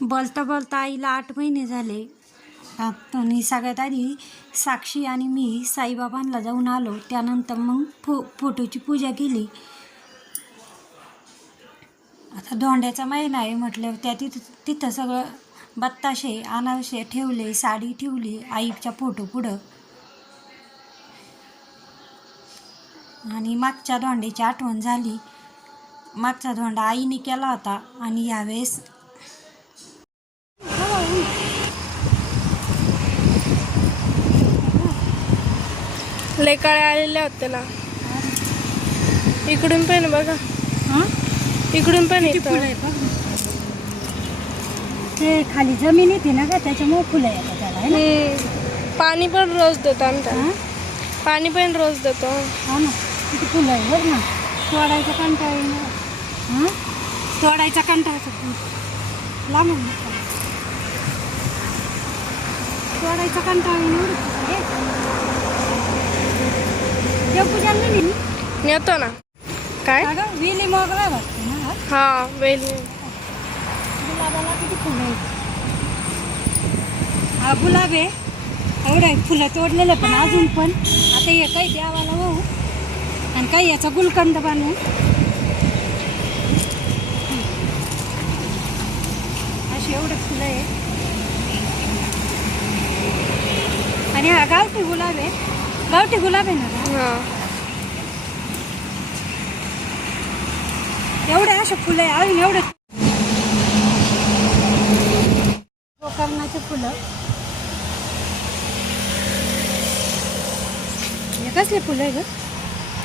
बोलता बोलता आईला 8 महिने झाले. आणि सगळ्यात आधी साक्षी आणि मी साईबाबांना जाऊन आलो. त्यानंतर मग फोटोची पूजा केली. आता धोंड्याचा महिना आहे म्हटल्यावर त्या तिथं सगळं बत्ताशे अनावशे ठेवले, साडी ठेवली आईच्या फोटो पुढं. आणि मागच्या धोंड्याची आठवण झाली. मागचा धोंडा आईने केला होता आणि यावेळेस लय काळे आलेले होते ना. इकडून पण बघा, इकडून पण फुलं आहे बघ. ते खाली जमीन येते ना का, त्याच्यामुळे फुलं येतात त्याला. पाणी पण रोज देतो आमच्या, पाणी पण रोज देतो. हा ना, किती फुलं आहे बघ ना. तोडायचा कंटाळा येईना. तोडायचा कंटाळा लांब तोडायचा कंटाळा येईना. देवपूजाला नाही नेतो ना. काय वेली मोगरा वाटते ना. हा, वेली. गुलाबाला किती फुलं आहेत. हा गुलाब आहे एवढं फुलं तोडलेलं, पण अजून पण आता हे काही द्यावाला वाहू आणि काही याचा गुलकंद बनवू. अशी एवढं फुलं आहे. आणि हा गावठी गुलाब आहे. गावठी गुलाब आहे ना. एवढे असे फुलं आहे अजून. एवढे गोकर्णाचे फुलं. हे कसले फुलं आहे ग?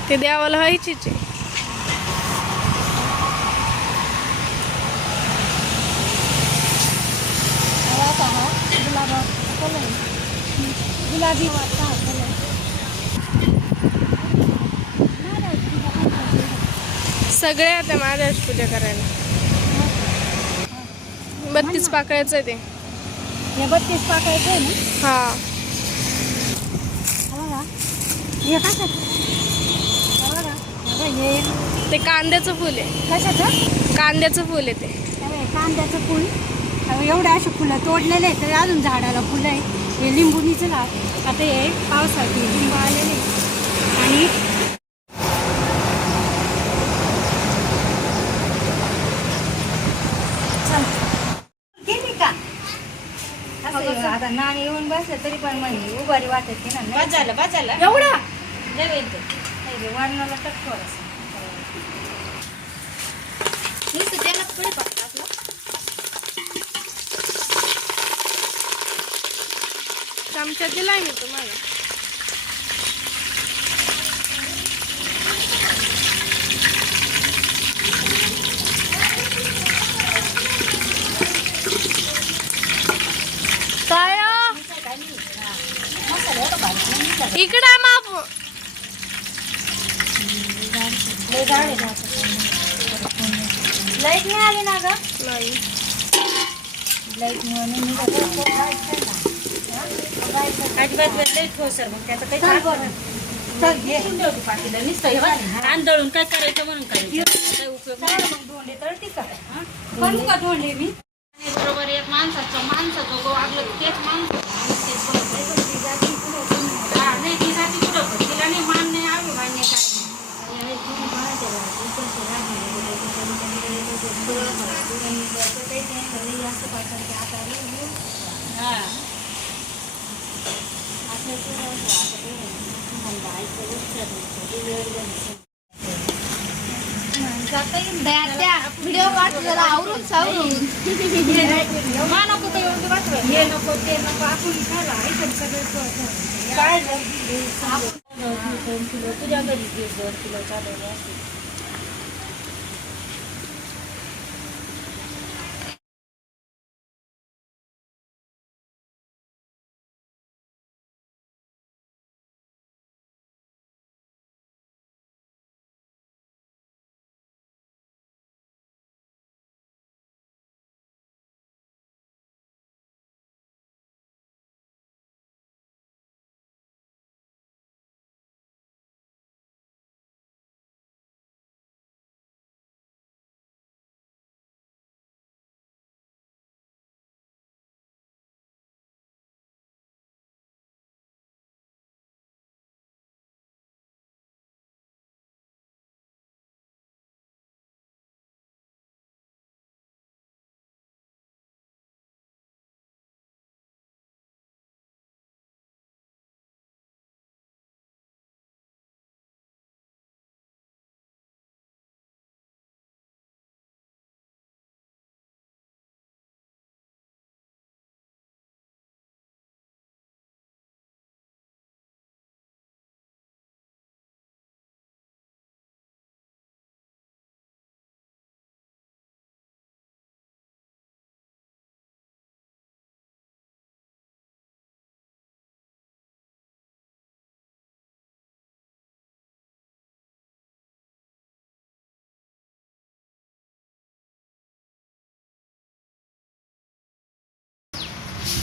ते देवाला व्हायचीच आहे. गुलाबा कलर गुलाबी वाटता कलर. सगळे आता महादेवाची पूजा करायला. 32 पाकळ्याचं आहे ते. हे 32 पाकळ्याचं आहे ना. हा, बघा हे कसं बघा. हे ते कांद्याचं फुल आहे. कशाचं? कांद्याचं फुल आहे ते. कांद्याचं फुल. एवढे असे फुलं तोडलेले आहेत, तरी अजून झाडाला फुलं आहे. हे लिंबुनीचं लाव. आता हे पावसाळ्यात लिंबू आलेले आणि आता नाणी येऊन बसले तरी पण म्हणजे उभारी वाटत ना. बाजाला एवढा वरणाला टक थोडंसं चमचा दिलाय मी तुम्हाला. काय इकडे माप लाईट नाही आली ना ग. नाही. लाईट सर मग त्याचं काही आंदोलन काय करायचं म्हणून काय उपयोग नाही. मग धोंडे तळती का करू का धोंडे मी. बरोबर एक माणसाचं गो आपलं तेच माणसं नाही. ती जाती कुठं तिला नाही मान नाही अभिमान्य काय व्हिडिओ वाट जरा आवरून सावरून नको ते एवढं वाटलं. हे नको ते नको आपण खायला काय तुझ्या घरी 1.5 किलो चालवलं.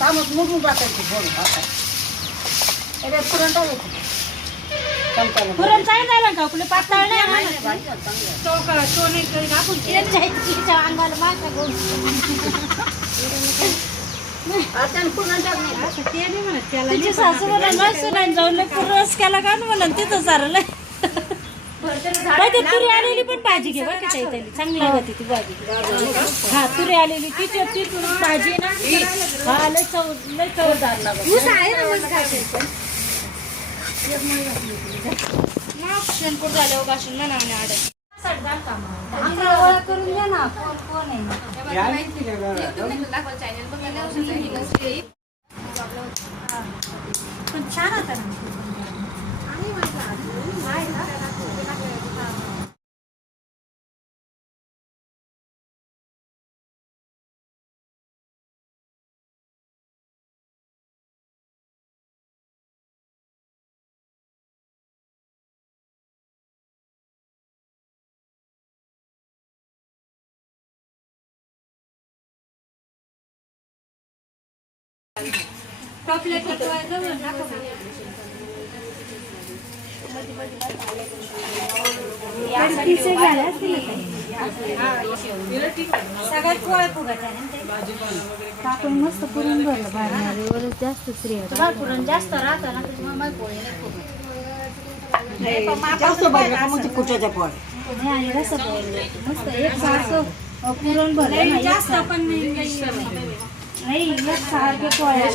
तामस मोडून टाकायचं बोल आता अरे पुरण टाकायचं चमच्याला पुरण चांगलं झालं का आपलं पातळ नाही म्हणत. चांगलं तो नाही करीत आपण तेल जायचं तिच्या अंगाला मासा घेऊन. आता पुरण टाक नाही असं ते नाही म्हणत त्याला. तिची सासू म्हणून सुनान जाऊन पुरस केला का म्हणून तिथं सारलं. तुरी आलेली पण भाजी घे बरं का ताई, चांगली होती ती भाजी. हा तुरी आलेली तिची तिथून भाजी ना हा लय चवदार लागत. ऊस आहे ना मग खायचं पण शेणकूट झाल्यावर गाशीन म्हणा आणि आडत आम्हाला ओळख करून द्या ना कोण कोण आहे. पण छान होता ना. टॉपले सगळ्यात पोळ्या फुगत आपण मस्त पुरण भरलं बाहेर जास्त स्त्री पुरण जास्त राहतं ना त्याच्यामुळे पोळी जास्त भरलं का मग ते कुठच्या पोळ आणि रस मस्त एक सारखं पुरण भरलं जास्त पण नाही एक सारखे पोळ्या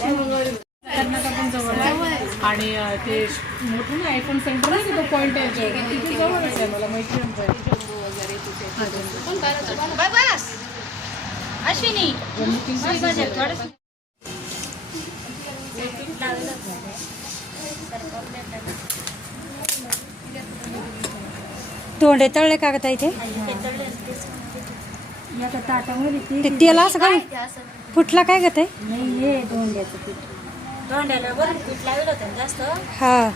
आणि ते मोठं ना आयफोन सेंटर आहे तिथं पॉईंट आहे तिथे जवळच आहे मला मैत्रिणींचं अश्विनी तोंडे तळले का गं इथे ताटामध्ये तेल असं काय फुटला काय गं ते नाही हे दोंड्याचं पीठ दोंड्याला बरं पीठ लावलं होतं जास्त हा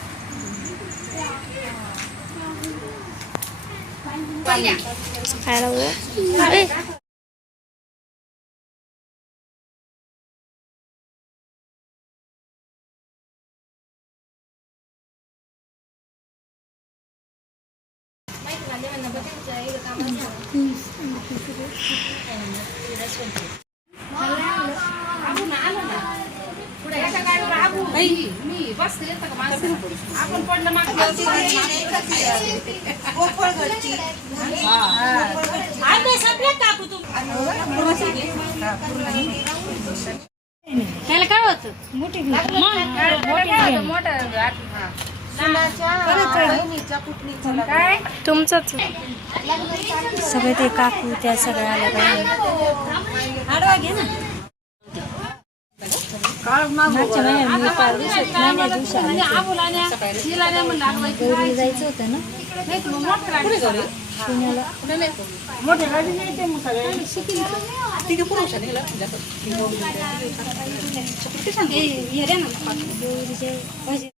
खायला त्याला काय होतं मोठी तुमचंच सगळे ते काकू त्या सगळ्या आल्या आडवा घे ना मागच्या महिन्यात मी पाच दिवसात महिन्या दिवशी गौरी जायचं होतं ना पुण्याला मोठ्या गाडी नाही मग सगळ्या गौरीच्या